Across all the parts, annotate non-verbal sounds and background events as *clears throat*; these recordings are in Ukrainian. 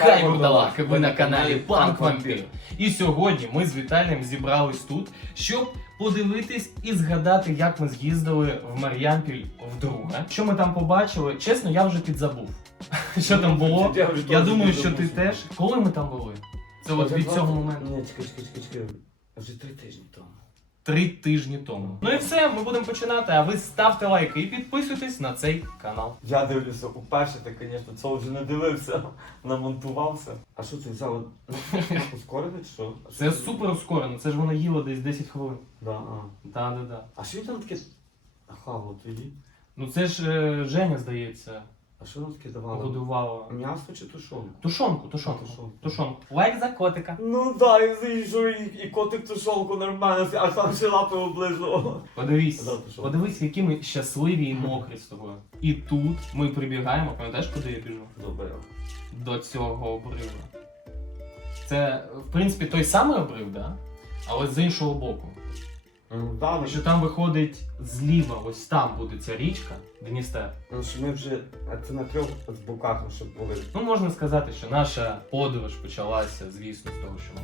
Хай бурдалаки, ви на каналі Панк Вампір. І сьогодні ми з Віталієм зібрались тут, щоб подивитись і згадати, як ми з'їздили в Мар'янпіль вдруге. Що ми там побачили? Чесно, я вже підзабув. *laughs* Що там було? Я, вже Я теж думаю, що ти теж. Коли ми там були? Це от від цього моменту. Ні, чекай, чекай, чекай, чекай. Вже три тижні тому. Три тижні тому. Ну і все, ми будемо починати. А ви ставте лайки і підписуйтесь на цей канал. Я дивлюся, уперше ти, звісно, цього вже не дивився, намонтувався. А що це взяло? Ускорене чи що? Це супер ускорено, це ж воно їло десь 10 хвилин. Да, а. Да, да, да. а що там таке хавало тоді? Ну це ж е, Женя, здається, А що воно таке давало? годувала. М'ясо чи тушонку? Тушонку, тушонку. Тушонку. Тушонку. Лайк за котика. Ну так, я заїжджу і, і котик тушонку нормально, а там ще лапи облизував. Подивись, Да, тушонку. подивись, які ми щасливі і мокрі з тобою. І тут ми прибігаємо, пам'ятаєш, куди я біжу? Добре. До цього обриву. Це, в принципі, той самий обрив, да? але з іншого боку. Да, Що там виходить зліва, ось там буде ця річка, Дністер. ну, що ми вже, а це на трьох з боках, ну, щоб були. Ну, можна сказати, що наша подорож почалася, звісно, з того, що ми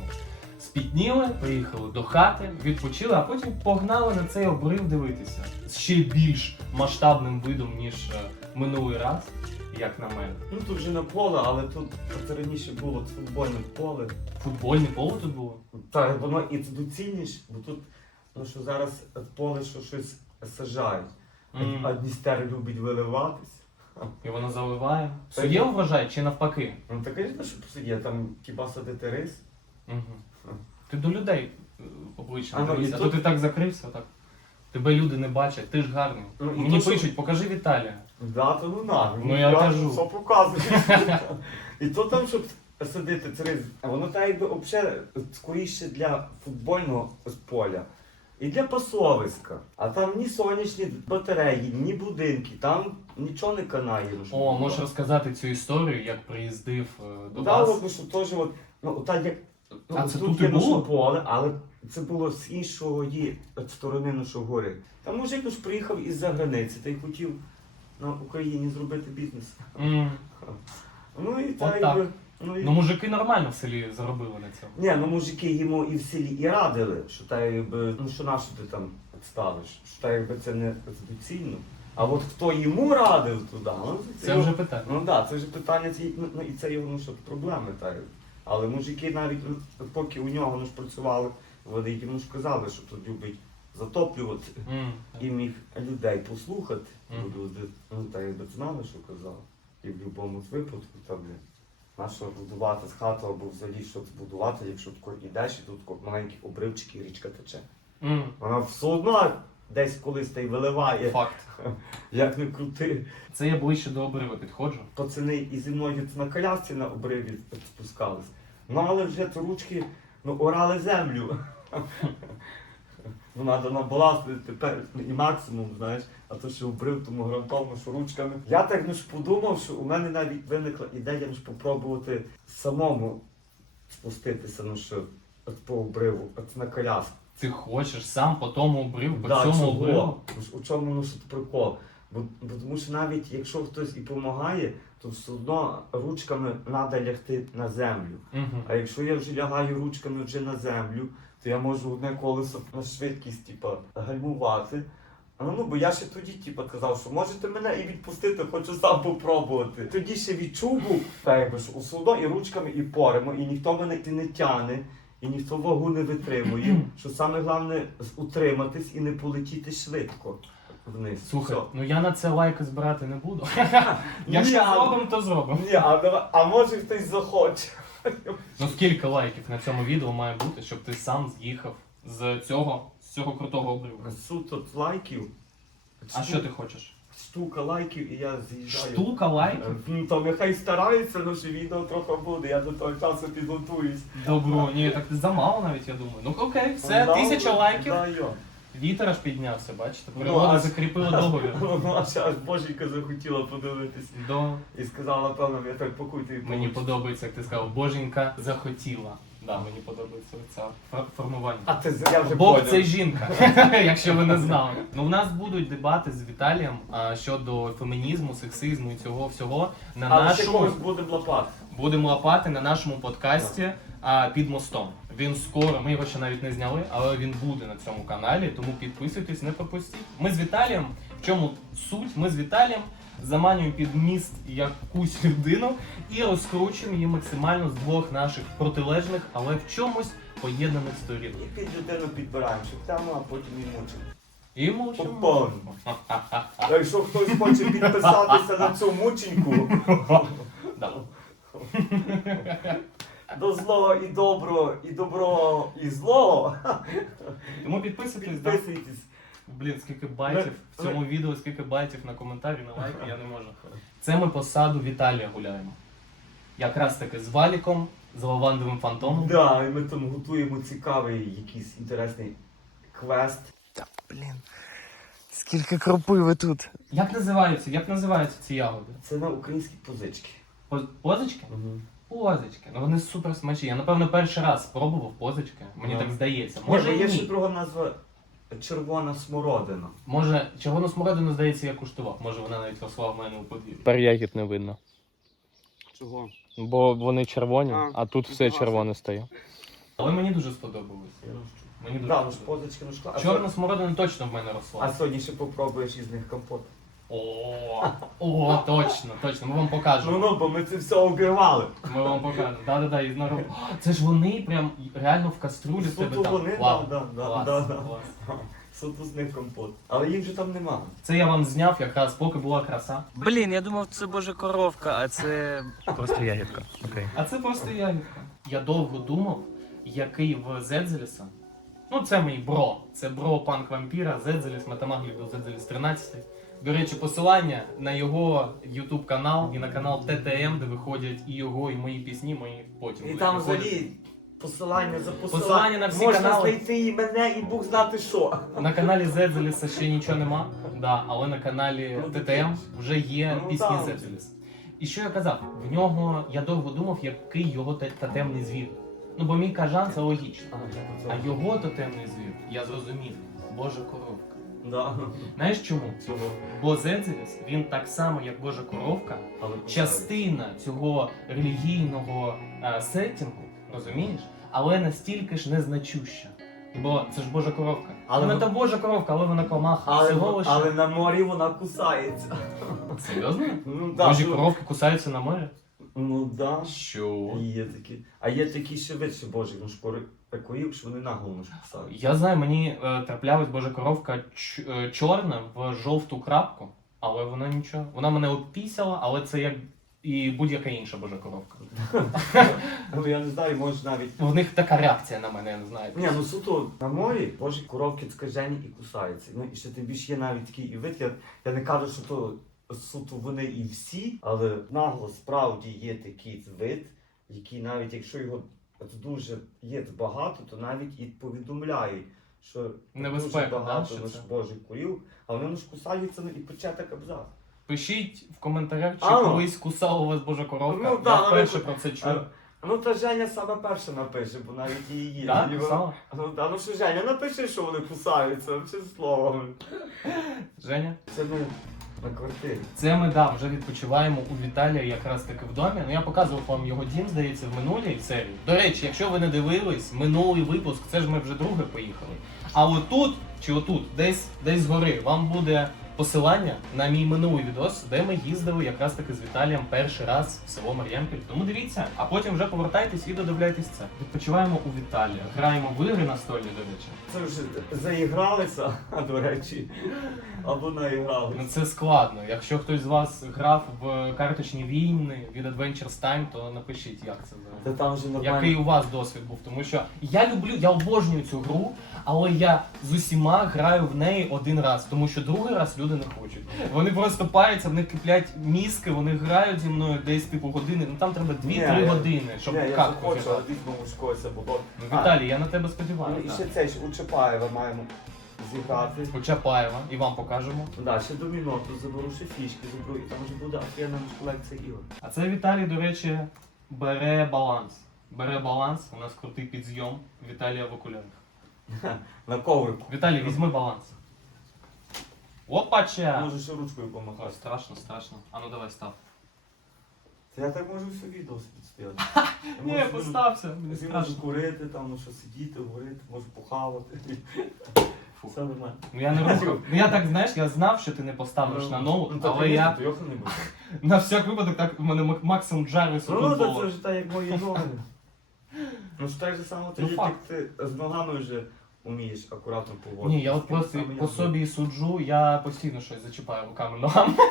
спітніли, поїхали до хати, відпочили, а потім погнали на цей обрив дивитися з ще більш масштабним видом, ніж е, минулий раз, як на мене. Ну тут вже на поле, але тут це раніше було футбольне поле. Футбольне поле тут було. Так, воно і доцільніше, бо тут, ну що зараз поле, що щось сажають. М. А Дністер любить виливатись. І воно заливає. Сує врожай чи навпаки? Ну так, звісно, що посидіє, там хіба садити рис. Угу. Ти до людей е, обличчя А, а то ти так закрився, так. Тебе люди не бачать, ти ж гарний. Ну, Мені то, що- пишуть, покажи Віталія. Да, то ну на. Ну, я кажу. Все показую. І то там, щоб садити рис, воно так якби взагалі скоріше для футбольного поля. І для пасовиська. А там ні сонячні батареї, ні будинки, там нічого не канає. О, можеш розказати цю історію, як приїздив е, до Да, вас. ну, що теж от, ну, так як ну, А це тут тут є і було? наше поле, але це було з іншої сторони нашого гори. Там мужик ну, ж приїхав із-за границі та й хотів на Україні зробити бізнес. М. Ну і От та, так. якби, ну, і... Ну, мужики нормально в селі заробили на цьому. Ні, ну мужики йому і в селі і радили, що та якби, ну що на що ти там ставиш, що та якби це не доцільно. А от хто йому радив туди, ну Це його- вже питання. Ну так, да, це вже питання ці, ну, ну, і це його ну, що, проблеми. Та. Але мужики навіть ну, поки у нього ну, ж працювали, вони йому ж казали, що тут любить затоплювати М. і міг людей послухати. Бо люди, ну так якби знали, що казав. І в будь-якому випадку там блін, на що будувати з хату або взагалі що збудувати, якщо тако йдеш і тут тако маленькі обривчики і річка тече. М. Вона все одно десь колись та й виливає, Факт. *laughs* як не крути. Це я ближче до обрива підходжу. пацани і зі мною на колясці на обриві спускались. Ну але вже то ручки ну, орали землю. *laughs* Ну, треба на баланс тепер і максимум, знаєш, а то що обрив, тому грантовно, що ручками. Я так ну, ж подумав, що у мене навіть виникла ідея ну, ж попробувати самому спуститися ну, що, от по обриву, от на коляску. Ти хочеш сам по тому обриву, по Да, цьому обриву? Ж У чому ну, що прикол? Бо, бо тому що навіть якщо хтось і допомагає, то все одно ручками треба лягти на землю. Мгм. А якщо я вже лягаю ручками вже на землю, то я можу одне колесо на швидкість типа, гальмувати. Ну, бо я ще тоді типа, казав, що можете мене і відпустити, хочу сам попробувати. Тоді ще відчув був, та якби ж все і ручками, і поримо, і ніхто мене і не тяне, і ніхто вагу не витримує. *clears throat* що саме головне утриматись і не полетіти швидко вниз. Слухай, Все. ну я на це лайки збирати не буду. *laughs* Якщо зробимо, то зробимо. Ні, а, а може хтось захоче. Ну скільки лайків на цьому відео має бути, щоб ти сам з'їхав з цього, з цього крутого обриву? Суто лайків. А що ти хочеш? Штука лайків і я з'їжджаю. Штука лайків? Е, Ну то нехай стараються, ну що відео трохи буде, я до того часу підготуюсь. Добро, ні, так замало навіть, я думаю. Ну окей, все, тисяча лайків. Да, йо. Вітер аж піднявся, бачите? Ну, Природа аж- закріпила договір. *laughs* Ну, аж, аж боженька захотіла подивитись. До... І сказала, певно, я так пакуйте Мені подобається, як ти сказав, боженька захотіла. Да, мені подобається це формування. А ти я вже Бог це жінка, *laughs* якщо ви не знали. Ну, в нас будуть дебати з Віталієм а, щодо фемінізму, сексизму і цього всього на Але ще нашому когось буде лопат. Будемо лапати на нашому подкасті а, під мостом. Він скоро, ми його ще навіть не зняли, але він буде на цьому каналі, тому підписуйтесь, не пропустіть. Ми з Віталієм, в чому суть? Ми з Віталієм заманюємо під міст якусь людину і розкручуємо її максимально з двох наших протилежних, але в чомусь поєднаних сторін. І під людину підбираємо, щоб тему, а потім і мучимо. І мовчимо. *laughs* Якщо хтось хоче підписатися на цю мученьку, Да. До злого і доброго, і доброго, і злого, Тому підписуйтесь, да. підписуйтесь. Блін, скільки байтів в цьому відео, скільки байтів на коментарі, на лайки, я не можу. Це ми по саду Віталія гуляємо. Якраз таки з валіком, з лавандовим фантомом. Да, і ми там готуємо цікавий якийсь інтересний квест. Та Блін. Скільки кропиви тут. Як називаються? Як називаються ці ягоди? Це на українські позички. Поз- Позички? Позички. Ну вони супер смачні. Я напевно перший раз спробував позички. Мені Ну. так здається. Може, Може є ще ні. друга назва червона смородина. Може, червону смородину, здається, я куштував. Може вона навіть росла в мене у подвір'ї. Тепер ягід не видно. Чого? Бо вони червоні, А, а тут все червоне стає. Але мені дуже сподобалось. Мені дуже Да, ну ж сподобалось. позички ну шкла. А Чорна смородина точно в мене росла. А сьогодні ще попробуєш із них компот. О, о, точно, точно. Ми вам покажемо. ну, ну, бо ми це все обірвали. Ми вам покажемо. Да, да, да, і знарок. Це ж вони прям реально в каструлі в тебе Суто там. вони, Вау. да, да, Клас, да, да. клас. Суто з них компот. Але їх же там нема. Це я вам зняв якраз, поки була краса. Блін, я думав, це божа коровка, а це. Просто ягідка. Окей. А це просто ягідка. Я довго думав, який в Зедзеліса. Ну, це мій бро. Це бро панк вампіра, Зедзеліс, Метамаглів до Зедзеліс 13. До речі, посилання на його YouTube канал і на канал ТТМ, де виходять і його, і мої пісні, мої потім. І там взагалі посилання за посилання. Посилання на всі Можна канали. знайти і мене, і Бог знати що. На каналі Зедзеліса ще нічого нема, да, але на каналі Ну, ТТМ вже є Ну, пісні да. Зедзеліс. І що я казав? В нього я довго думав, який його те- тотемний звір. Ну, бо мій кажан це логічно. А його тотемний звір, я зрозумів, Божа коровка. Да. Знаєш чому? Цього. Бо Зедзеліс, він так само, як Божа коровка, Але частина цього релігійного е, сеттингу, розумієш? Але настільки ж незначуща. Бо це ж Божа коровка. Але вона ви- та Божа коровка, але вона комаха. Але, Всього лише. але на морі вона кусається. Серйозно? Ну, да, Божі ну, коровки кусаються на морі? Ну да. Що? Є такі. А є такі ще вид, що божих ну, шпори пекоїв, що вони наголо не кусають. Я знаю, мені е, траплялась Божа коровка ч- е, чорна в жовту крапку, але вона нічого. Вона мене опісяла, але це як і будь-яка інша Божа коровка. *laughs* Ну я не знаю, може навіть. В них така реакція на мене, я не знаю. Ні, ну суто на морі божі коровки скажені і кусаються. Ну і ще тим більше є навіть такий і вид. Я, я не кажу, що то суто вони і всі, але нагло справді є такий вид, який навіть якщо його дуже є багато, то навіть і повідомляють, що Небезпека, дуже да, багато що ну, ж це? божих курів, а вони ну, ж кусаються ну, і пече так абзац. Пишіть в коментарях, чи А, ну. колись кусала вас Божа коровка. Ну, я вперше ну, про це чую. Ну та Женя саме перша напише, бо навіть її є. Так, кусала? Ну, та, ну що Женя, напиши, що вони кусаються, чи словом. Женя? Це ми на квартирі. Це ми да, вже відпочиваємо у Віталія якраз таки в домі. Ну я показував вам його дім, здається, в минулій серії. До речі, якщо ви не дивились, минулий випуск, це ж ми вже друге поїхали. А отут, чи отут, десь десь згори, вам буде посилання на мій минулий відос, де ми їздили якраз таки з Віталієм перший раз в село Мар'янпіль. Тому дивіться, а потім вже повертайтесь і додивляйтесь це. Відпочиваємо у Віталія, граємо в ігри настольні, до речі. Це вже заігралися, до речі, або Ну наігралися. це складно. Якщо хтось з вас грав в карточні війни від Adventures Time, то напишіть, як це. Та там вже Який у вас досвід був? Тому що я люблю, я обожнюю цю гру, але я з усіма граю в неї один раз, тому що другий раз люди не хочуть. Вони просто паряться, в них киплять мізки, вони грають зі мною десь типу години. Ну там треба 2-3 я- години, щоб Ні, я катку захочу, але зіграти. когось або то. Ну, Віталій, я на тебе Ну, сподіваюся. і ще цей ж у Чапаєва маємо зіграти. У Чапаєва і вам покажемо. Да, ще доміноту заберу, ще фішки заберу, і там вже буде офігенна колекція ігор. А це Віталій, до речі, бере баланс. Бере баланс, у нас крутий підзйом Віталія в окулярах. *laughs* На коврику. Віталій, візьми баланс. Опача! Можеш ще ручкою помахати. страшно, страшно. А ну давай став. Я так можу все відео собі стояти. Ні, постався, мені Я можу страшно. курити, там, ну що сидіти, говорити, можу похавати. Фу. Все нормально. Ну я не рухав. Ну я так знаєш, я знав, що ти не поставиш на ноут, Ну, але я то йоха не буде. *laughs* на всяк випадок так в мене мак- максимум Ну, тут ну, було. це ж так, як мої ноги. *laughs* Ну ж так же само тоді, Ну, як факт. ти з ногами вже вмієш акуратно поводити. Ні, я от просто по собі суджу, я постійно щось зачіпаю руками ногами. *laughs*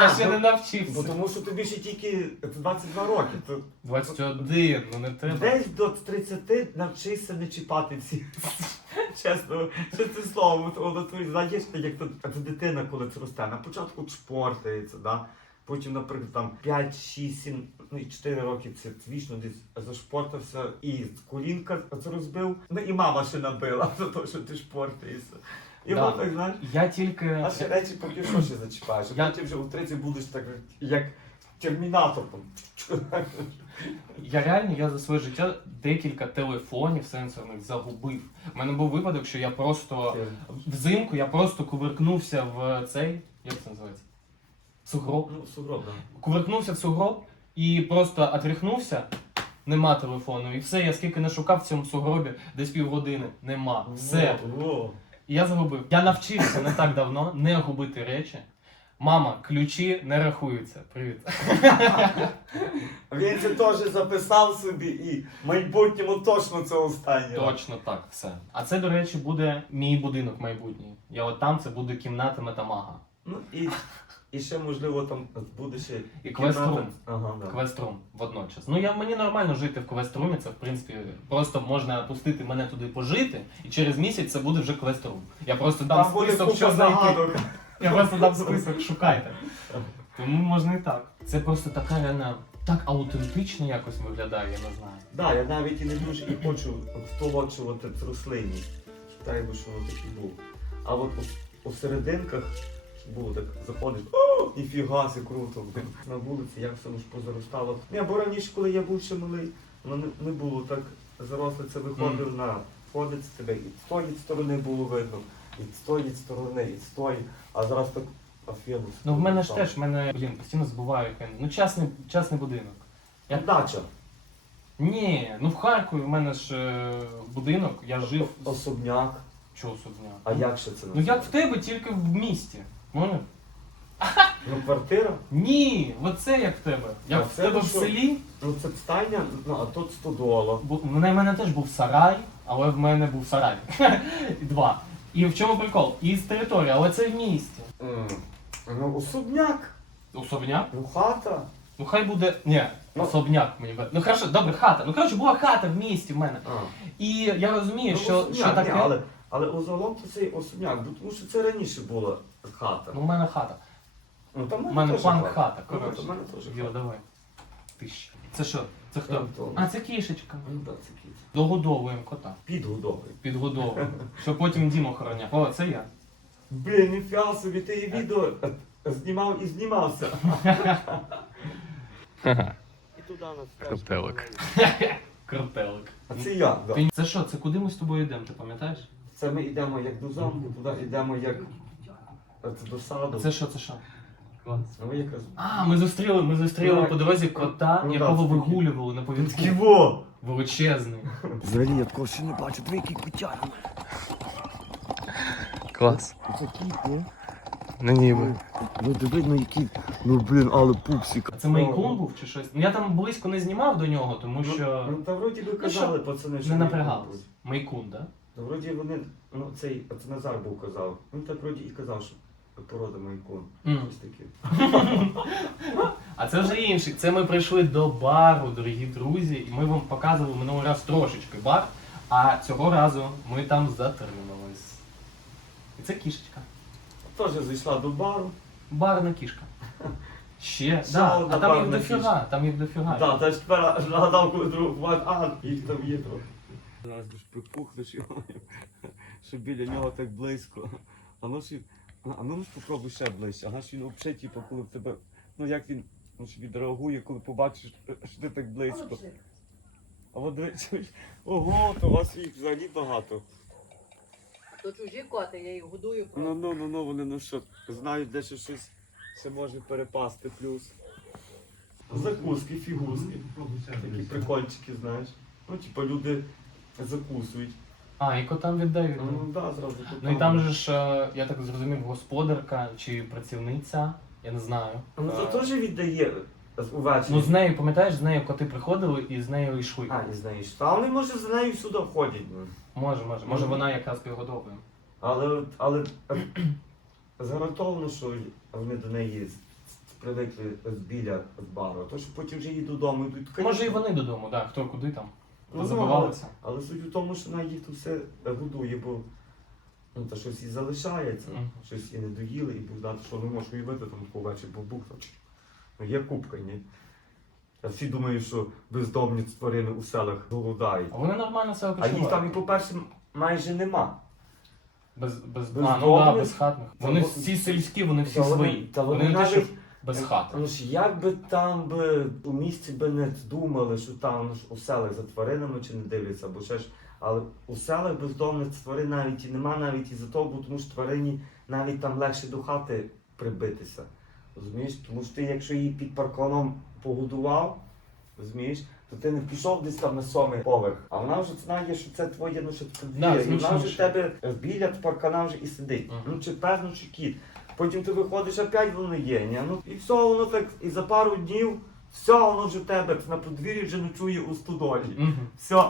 Я ще бо- не Бо навчився. тому що тобі ще тільки 22 роки. То 21, ну не треба. десь до 30 навчися не чіпати ці. *laughs* Чесно, чесне слово, от воно твої знаєш, як то це дитина, коли це росте. На початку шпортається, да? потім, наприклад, там 5, 6, 7, ну і 4 роки це вічно десь зашпортався і колінка розбив. Ну і мама ще набила за те, що ти шпортаєшся. І Да. так знаєш. Я тільки. А ще речі поки що ще зачіпаєш. Я- потім вже у 30 будеш так, як термінатор. там. Я реально я за своє життя декілька телефонів сенсорних загубив. У мене був випадок, що я просто взимку я просто кувиркнувся в цей. Як це називається? Сугроб. Ну, сугроб, да. Кувиркнувся в сугроб і просто отряхнувся. Нема телефону. І все, я скільки не шукав в цьому сугробі, десь півгодини. Нема. Все. І я загубив. Я навчився не так давно не губити речі. Мама, ключі не рахуються. Привіт. Він це теж записав собі і в майбутньому точно це останнє. Точно так, все. А це, до речі, буде мій будинок майбутній. Я от там це буде кімната метамага. Ну і, і ще можливо там буде ще І квест-рум. Ага, да. Квеструм водночас. Ну я мені нормально жити в квеструмі. Це в принципі просто можна пустити мене туди пожити, і через місяць це буде вже квеструм. Я просто дам Там список, що знайти. Я просто дам список, шукайте. Тому можна і так. Це просто така реально так аутентично якось виглядає, я не знаю. Да, я навіть і не дуже і хочу втолочувати цю рослинність. Так якби що воно таке було. А от у, у серединках було так, заходиш, о, ніфіга, це круто. блін. На вулиці як все ж позаростало. Ні, бо раніше, коли я був ще малий, воно не, не було так заросле, це виходив на ходить з тебе. І з тої сторони було видно, і з тої сторони, і з тої, а зараз так офігенно. Ну в мене ж теж, в мене, блін, постійно забуваю, як він. Ну, частний, частний будинок. Я- Дача. Ні, ну в Харкові в мене ж е, будинок, я жив. Особняк. Чого судня? А як ще це Ну як в тебе, тільки в місті. Поняв? *laughs* Ну, квартира? Ні, оце як в тебе. Як А в це тебе в що? селі. Ну це стайня, ну а тут стодола. Бу- В мене, в мене теж був сарай, але в мене був сарай. *laughs* Два. І в чому прикол? І з території, але це в місті. Ну, особняк, Особняк? ну хата. Ну хай буде. Ні, Ну. особняк мені. би- Ну хорошо, добре, хата. Ну коротше, була хата в місті в мене. А. І я розумію, Ну, що, особняк, що ні, таке. але, але у загалом то цей особняк, бо тому що це раніше була хата. Ну, в мене хата. Ну, там У мене план хата, Ну, коротше. У мене теж Йо, хата. давай. Тищ. Це що? Це хто? Антон. А, це кішечка. Ну, да, це кіт. Догодовуємо кота. Підгодовий. Підгодовуємо. Щоб потім Дім охороняв. О, це я. Блін, ніфіга собі, ти і відео е, знімав і знімався. І туди нас теж. Коптелик. А це я, да. Ти- Це що, це куди ми з тобою йдемо, ти пам'ятаєш? Це ми йдемо як до замку, туди йдемо як це до саду. Це що, це що? А ми якраз А, ми зустріли, ми зустріли Так. по дорозі кота, Ну, якого да, це вигулювали на повідку. Ківо! Величезний. Взагалі я такого ще не бачу. Дві які котяра. Клас. Це кіт, ні? Ну ніби. Ну диви, ну який. Ну блін, але пупсик. Це Мейкун був чи щось? Ну я там близько не знімав до нього, тому Ну, що ну та вроді казали, пацани, що не напрягались. Мейкун, да? Та вроді вони, ну цей, це Назар був казав. Він так вроді і казав, що порода майкун. М. Ось таке. *laughs* А це вже інший. Це ми прийшли до бару, дорогі друзі, і ми вам показували минулий раз трошечки бар, а цього разу ми там затримались. І це кішечка. Теж зайшла до бару. Барна кішка. Ще, *laughs* Ще да. одна а там їх барна дофіга, там їх дофіга. Так, та ж тепер нагадав, коли друг бачить, а, їх там є трохи. Зараз ж припухнеш його, що біля нього так близько. А ну ж, а ну ж попробуй ще ближче. Ага, ж він взагалі, типу, коли в тебе, ну як він, ну відреагує, коли побачиш, що ти так близько. А от дивись, ого, то у вас їх взагалі багато. То чужі коти, я їх годую Ну, просто. ну, ну, ну, вони ну що, знають, де ще щось ще може перепасти плюс. Закуски, фігуски. Такі прикольчики, знаєш. Ну, типу, люди закусують. А, і котам віддають. Ну, да, зразу Ну і там же ж, е, я так зрозумів, господарка чи працівниця, я не знаю. Ну, Е, це теж віддає увечері. Ну з нею, пам'ятаєш, з нею коти приходили і з нею йшли. А, не знаєш. Та вони, може, за нею сюди входять. ну. Може, може. Може Ну. вона якраз підгодовує. Але, от- але *clears throat* гарантовано, що вони до неї з- з- привикли з біля з бару. То що потім вже її додому йдуть. Може і вони додому, так, хто куди там. Ну, Позабивалися. Але суть у тому, що вона їх тут все годує, бо ну, та щось і залишається, Мгм. щось і не доїли, і був дати, що не можеш уявити там повечір бабух. там. Ну, є купка, ні. А всі думають, що бездомні тварини у селах голодають. А вони нормально себе А їх там і, по-перше, майже нема. Без, без, без а, ну да, домів. безхатних. Та Вони во- всі сільські, вони всі Та вони- свої. Та Вони вони не те, що навіть без хати. Ну ж як би там би у місті би не думали, що там ну, ж у селах за тваринами чи не дивляться, або ще ж. Але у селах бездомних тварин навіть і нема навіть і за того, бо тому що тварині навіть там легше до хати прибитися. Розумієш? Тому що ти, якщо її під парканом погодував, розумієш, то ти не пішов десь там на сьомий поверх, а вона вже знає, що це твоє, ну що це двір, і вона вже в тебе біля паркана вже і сидить. Ну чи певно, чи кіт. Потім ти виходиш, опять воно є. Ні? Ну і все, воно так, і за пару днів, все, воно вже в тебе на подвір'ї вже ночує у стодолі. Угу. Все.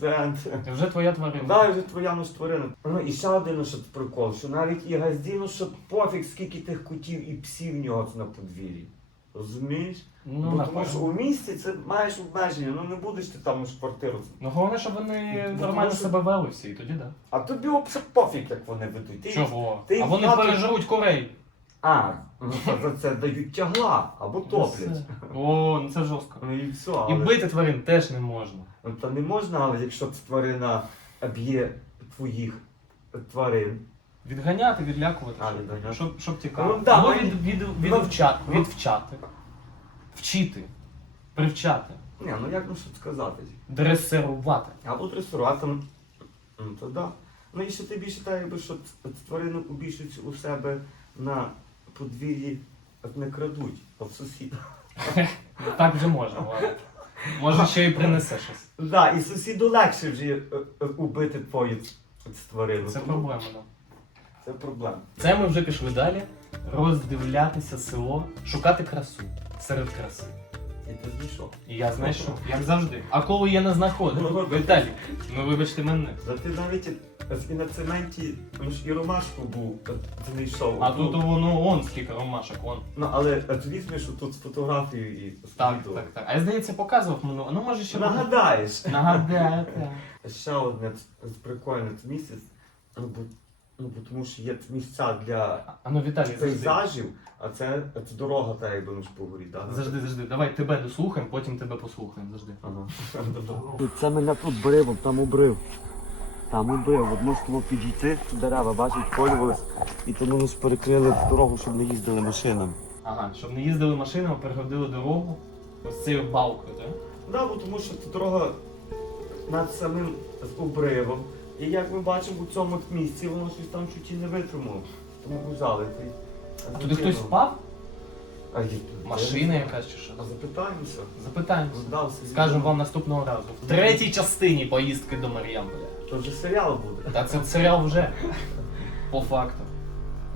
Це- Вже твоя тварина. Да, вже твоя ну, тварина. Ну і ще один ну, що прикол, що навіть і газді, ну що пофіг, скільки тих котів і псів в нього на подвір'ї. Розумієш? Ну, Бо тому що у місті це маєш обмеження, ну не будеш ти там ж квартиру. Ну головне, щоб вони Ну, нормально тому що- себе вели всі, і тоді да. А тобі взагалі пофіг, як вони ведуть. Ти Чого? ти а вони знати- пережруть курей. А, ну то за це дають тягла або топлять. О, ну це жорстко. Ну і все. І Але... бити тварин теж не можна. Ну, Та не можна, але якщо ця тварина б'є твоїх тварин. Відганяти, відлякувати, А, щоб, відганяти. щоб, щоб тікали. Ну, да, Або мені- від, від, Ну, відвчати, ну. відвчати. Вчити. Привчати. Ні, ну як ну що сказати? Дресирувати. Або дресувати. Ну то да. Ну і ще ти більше так, якби що тварину більшість у себе на подвір'ї от не крадуть, а в сусіда. *laughs* Так вже можна, ладно. Може ще й принесе щось. Да, і сусіду легше вже е, е, убити твою ц- ц- тварину. Це Тому проблема, да. Це проблема. Це ми вже пішли далі. Роздивлятися село, шукати красу серед краси. І ти знайшов. І я знайшов, *laughs* як завжди. А коли я не знаходив, Віталій, ну вибачте мене. Та ти навіть і на цементі ну, ж і ромашку був знайшов. А Ну, тут воно он скільки ромашок, он. Ну, але е, ти візьмеш тут з фотографією і Так, відео. так, так. А я здається, показував минуло. Ну може ще. Нагадаєш. Нагадайте. *laughs* Ще одне з ну, бо, ну, бо тому що є місця для А ну Віталій, завжди. пейзажів, а це, це дорога та якби ну ж по горі, так? Завжди, завжди. Давай тебе дослухаємо, потім тебе послухаємо. Завжди. Ага. *laughs* Це мене тут бривом, там обрив. Там обрив, от можна було підійти, дерева, бачиш, полювались. І тому нас перекрили дорогу, щоб не їздили машинами. Ага, щоб не їздили машинами, переходили дорогу. Ось цією балкою, так? Да, бо тому що це дорога над самим обривом. І як ми бачимо у цьому місці, воно щось там чуть і не витримало. Тому взяли. ти- А туди хтось впав? А, Машина якась чи що? А запитаємося. Запитаємося. Здався. Скажемо вам наступного разу. В третій частині поїздки до Маріамполя. То вже серіал буде. Та це серіал вже. По факту.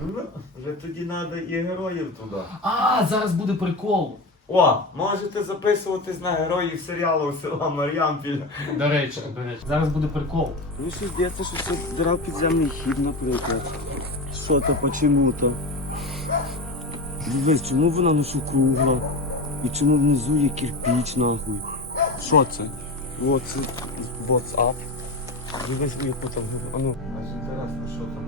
Ну, вже тоді треба і героїв туди. А, зараз буде прикол. О, можете записуватись на героїв серіалу села Мар'ямпіль. До речі, до речі, зараз буде прикол. Ну що здається, що це діра в підземний хід, наприклад. Що то, почему то? Дивись, чому вона що кругла? І чому внизу є кирпіч, нахуй? Що це? О, це WhatsApp. Дивись, яку там. А ну. Аж інтересно, що там.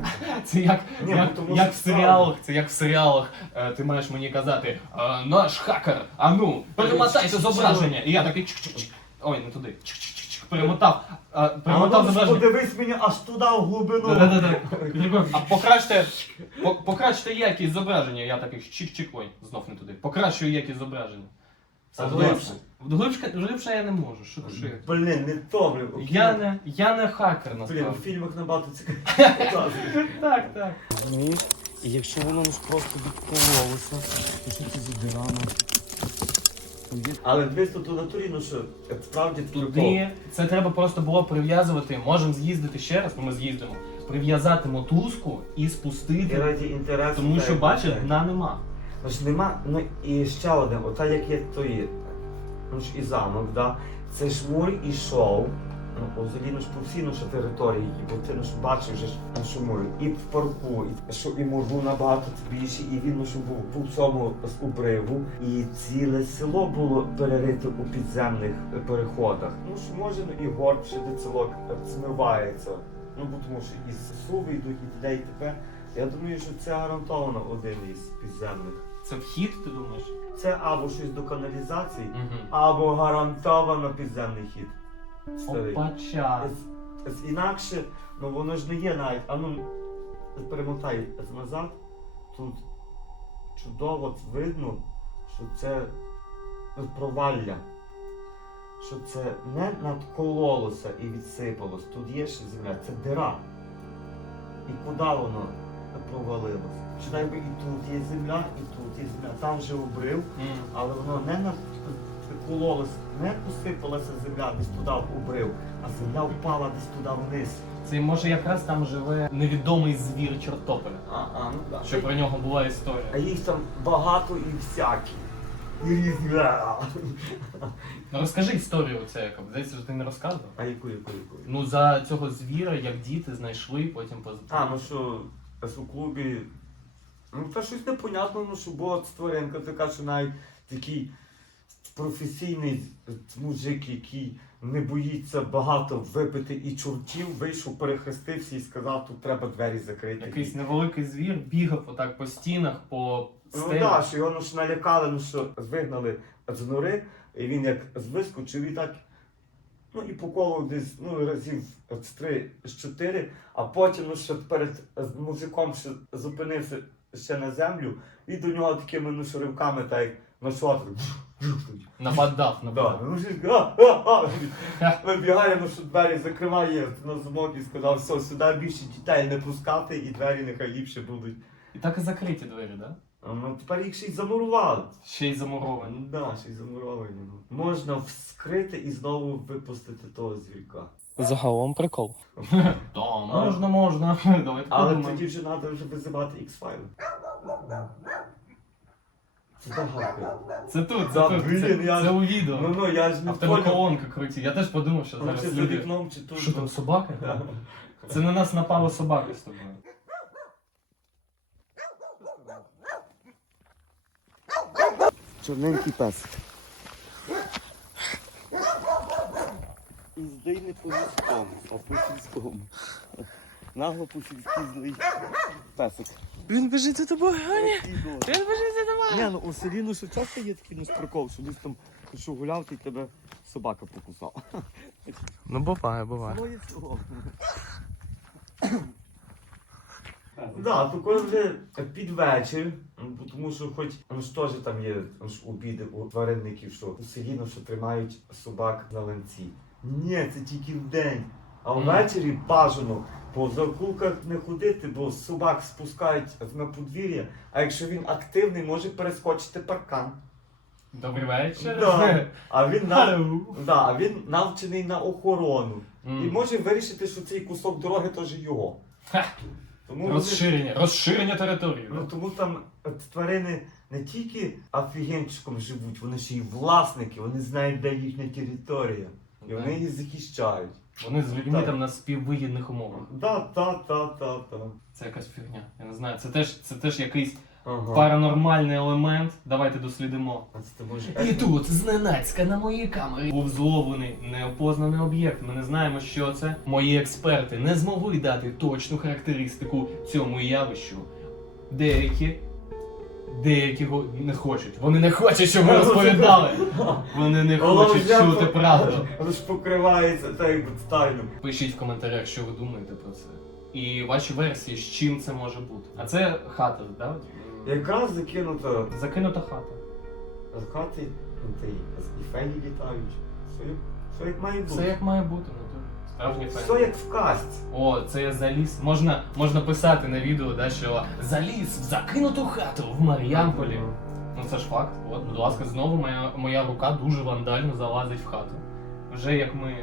*laughs* Це як, Ні, як, ну, тому як що в серіалах, це як в серіалах. е, ти маєш мені казати, е, наш хакер, а ну, перемотайте зображення. І я такий чик-чик-чик. Ой, не туди. Чик-чик-чик. Перемотав. е, А перемотав воно ж зображення. подивись мені аж туди в глибину. Да-да-да. А покращте, по- покращте якість зображення. Я такий чик-чик, ой, знов не туди. Покращую якість зображення. А Глибше. Глибше, глибше я не можу. Що, що? Блін, не то, блін. Я не, я не хакер Блін, у насправді. фільмах набагато цікавіше. *laughs* Так, так. Розумієш? І якщо воно ж просто відкололося, то що це за? Але дивись тут у натурі, ну що, справді прикол. Туди це треба просто було прив'язувати. Можемо з'їздити ще раз, ну ми з'їздимо. Прив'язати мотузку і І спустити. раді інтересу. Тому що як бачиш, дна нема. Ну нема, ну і ще одне, ота як є тої, ну ж і замок, да? Це ж мур ішов, ну, взагалі ну ж по всій ну, території, бо ти ну, ж бачив же ж, ну, що і в парку, і що і мур був набагато більший, і він ну, що був, був в цьому з обриву, і ціле село було перерите у підземних е, переходах. Ну що може ну, і горб ще де село е, змивається. Ну бо тому що із Суви йдуть і туди і тепер. Я думаю, що це гарантовано один із підземних. Це вхід, ти думаєш? Це або щось до каналізації, Угу. або гарантовано підземний хід. Старий. Опача. З- з- Інакше, ну воно ж не є навіть. А ну перемотай назад. Тут чудово видно, що це ну, провалля. Що це не надкололося і відсипалось. Тут є ще земля, це дира. І куди воно провалилось? Чи навіть і тут є земля, і тут є земля. Там вже обрив, але воно не накололось, не посипалася земля десь туди в обрив, а земля впала десь туди вниз. Це може якраз там живе невідомий звір Чортополя. А, а, ну да. Що про нього була історія. А їх там багато і всякі. І різні. Ну розкажи історію оце, яка здається, що ти не розказував. А яку, яку, яку? Ну за цього звіра, як діти знайшли, потім поз... А, ну що, у клубі. Ну, та щось непонятно, ну що була створенка така, що навіть такий професійний мужик, який не боїться багато випити і чортів, вийшов, перехрестився і сказав, тут треба двері закрити. якийсь невеликий звір бігав отак по стінах, по Ну стелі. так, що його ну, ж налякали, ну що вигнали з нори, і він як вискочив і так. Ну і поколов десь ну, разів з три, з чотири, а потім ну, ще перед мужиком ще зупинився ще на землю, і до нього такими ну, що ривками, так як на шотер. Нападав, Да, нападав. ну, мужик, а, а, а. *laughs* Вибігає, ну що двері закриває на замок і сказав, все, сюди більше дітей не пускати, і двері нехай ліпше будуть. І так і закриті двері, да? А, Ну тепер їх ще й замурували. Ще й замуровані. Ну да, ще й замуровані. ну. Можна вскрити і знову випустити того звірка. Загалом прикол. Можна, можна. Давайте Але подумаємо. тоді вже треба вже визивати X-файли. Це загадка. Це тут, це тут. блін, Це, я це у відео. Ну ну я ж А не в тебе поняв. колонка круті. Я теж подумав, що Ну, Чи зараз за люди. вікном, чи тут. Що там собака? Це на нас напала собака з тобою. Чорненький пес. І здий не по людському, а по сільському. Нагло по сільськи злий песик. Він біжить за тобою, Ганя! Він біжить за тобою! Ні, ну у селі ну що часто є такий ну, прикол, що десь там що гуляв, і тебе собака покусала. Ну буває, буває. Своє село. Да, то коли вже під вечір, ну, тому що хоч ну ж теж там є ну, ж обіди у тваринників, що у селі ну, що тримають собак на ланці. Ні, це тільки в день. А ввечері бажано по закулках не ходити, бо собак спускають на подвір'я, а якщо він активний, може перескочити паркан. Добрий вечір. Да. А *laughs* він на... Да, а він навчений на охорону. М. І може вирішити, що цей кусок дороги теж його. Тому вони- Розширення, розширення території. Ну тому там тварини не тільки офігенчиком живуть, вони ще й власники, вони знають, де їхня територія. І вони її захищають. Вони з людьми Так. там на співвигідних умовах. Да, та, та, та, та. Це якась фігня. Я не знаю. Це теж, це теж якийсь Ага. паранормальний елемент. Давайте дослідимо. А це ти можеш- І тут зненацька на моїй камері був зловлений неопознаний об'єкт. Ми не знаємо, що це. Мої експерти не змогли дати точну характеристику цьому явищу. Деякі. Деякі го- не хочуть. Вони не хочуть, щоб ми розповідали. Вони не хочуть чути правду. Воно ж покривається так якби тайну. Пишіть в коментарях, що ви думаєте про це. І ваші версії, з чим це може бути. А це хата, да? Якраз закинута Закинута хата. з хати, ну, та й і фені літають. Все, як- все як має бути. Все як має бути, ну то Все як в казці. О, це я заліз. Можна, можна писати на відео, да, що заліз в закинуту хату в Мар'ямполі. Ну це ж факт. От, будь ласка, знову моя, моя рука дуже вандально залазить в хату. Вже як ми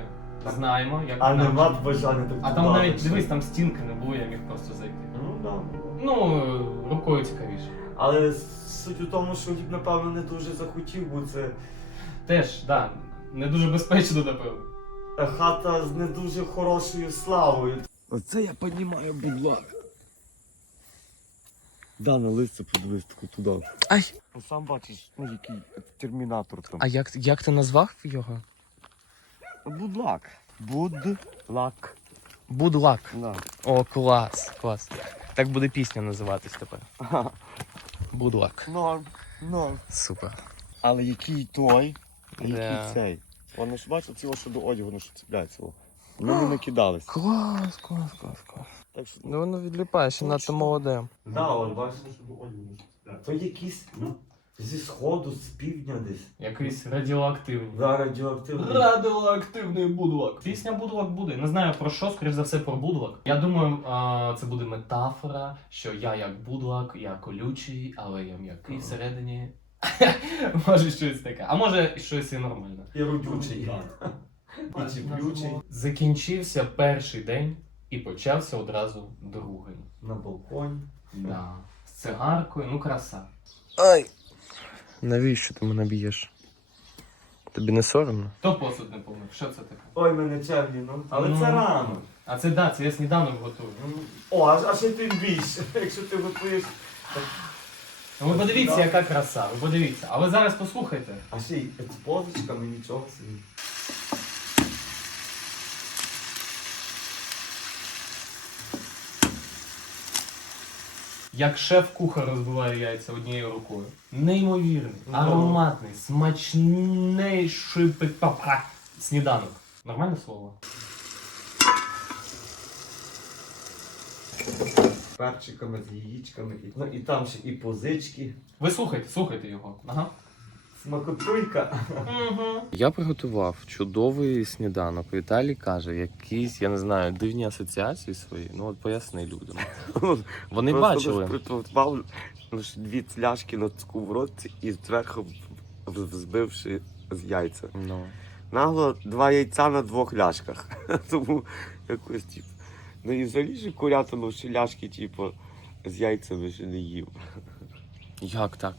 знаємо, як А нам- нема бажання так А там навіть зайти. дивись, там стінки не було, я міг просто зайти. Ну да. Ну, рукою цікавіше. Але суть у тому, що Гліб, напевно, не дуже захотів, бо це Теж, так, да, не дуже безпечно, напевно. Хата з не дуже хорошою славою. Оце я піднімаю будлак. Да, на листя подивись таку туди. Ай! Ну сам бачиш, ну який термінатор там. А як, як ти назвав його? Будлак. Будлак. Будлак. Да. О, клас, клас. Так буде пісня називатись тепер. Будлак. Норм, норм. Супер. Але який той, а який Да. цей. Вони ж бачиш, цього що до одягу, ну що цепляється. Вони не накидались. Клас, клас, клас, клас. Так що Ну воно відліпає, ще надто молоде. Да, от бачиш. То якісь ну, зі сходу, з півдня десь. Якийсь радіоактивний. Да, радіоактивний. Радіоактивний будлак. Пісня Будлак буде. Не знаю про що, скоріш за все про будлак. Я думаю, а, це буде метафора, що я як будлак, я колючий, але я м'який всередині. *laughs* може щось таке. А може щось і нормальне. І родючий. І чіплючий. Закінчився перший день і почався одразу другий. На балконі. Да. З цигаркою, ну краса. Ай! Навіщо ти мене б'єш? Тобі не соромно? Хто посуд не помив? Що це таке? Ой, мене червні, ну. Але Ну. це рано. А це да, це я сніданок готую. Ну, О, а, а ще тим більше, *laughs* якщо ти готуєш. Ну, ви подивіться, яка краса, ви подивіться. А ви зараз послухайте. А ще й з позичками нічого собі. Як шеф-кухар розбиває яйця однією рукою. Неймовірний, Ну, ароматний, смачнейший папа. Сніданок. Нормальне слово? Перчиками, з яєчками. І, ну і там ще і позички. Ви слухайте, слухайте його. Ага. Смакотулька. Я приготував чудовий сніданок. Віталій каже, якісь, я не знаю, дивні асоціації свої. Ну от поясни людям. *laughs* Вони Просто бачили. лише дві цляшки на сковородці і зверху в- в- взбивши з яйця. Ну. Нагло два яйця на двох ляшках. *laughs* Тому якось типу. Ну і взагалі ж курятину ляшки, типу, з яйцями ще не їв. Як так?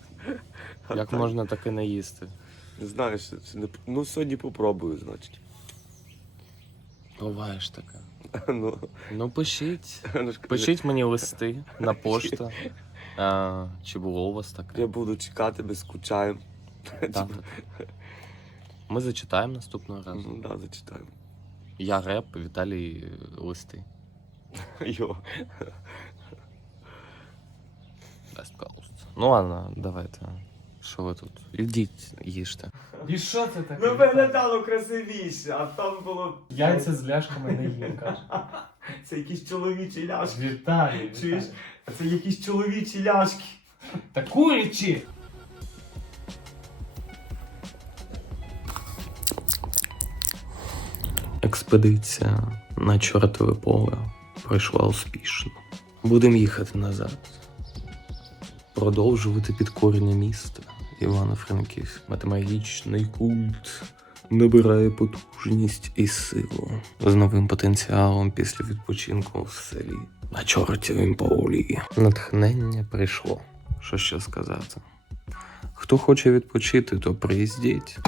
Як Так. можна таке не їсти? Не знаю, що, що не... ну сьогодні попробую, значить. Буває ж таке. *laughs* Ну, Ну пишіть. *laughs* ну, ж Пишіть мені листи на *laughs* пошту. А, чи було у вас таке? Я буду чекати, без скучаємо. Так, так. Ми зачитаємо наступного разу. Ну, да, зачитаємо. Я реп, Віталій листи. Йо. Best Coast. Ну ладно, давайте. Що ви тут? Ідіть, їжте. І що це таке? Ну виглядало красивіше, а там було. Яйця з ляшками не їм, каже. *laughs* Це якісь чоловічі ляшки. Віталій, Чуєш? Це якісь чоловічі ляшки. Та курячі! Експедиція на чортове поле пройшла успішно. Будемо їхати назад. Продовжувати підкорення міста. Івано-Франківськ. Математичний культ набирає потужність і силу з новим потенціалом після відпочинку в селі. На чортовім полі. Натхнення прийшло. Що ще сказати? Хто хоче відпочити, то приїздіть.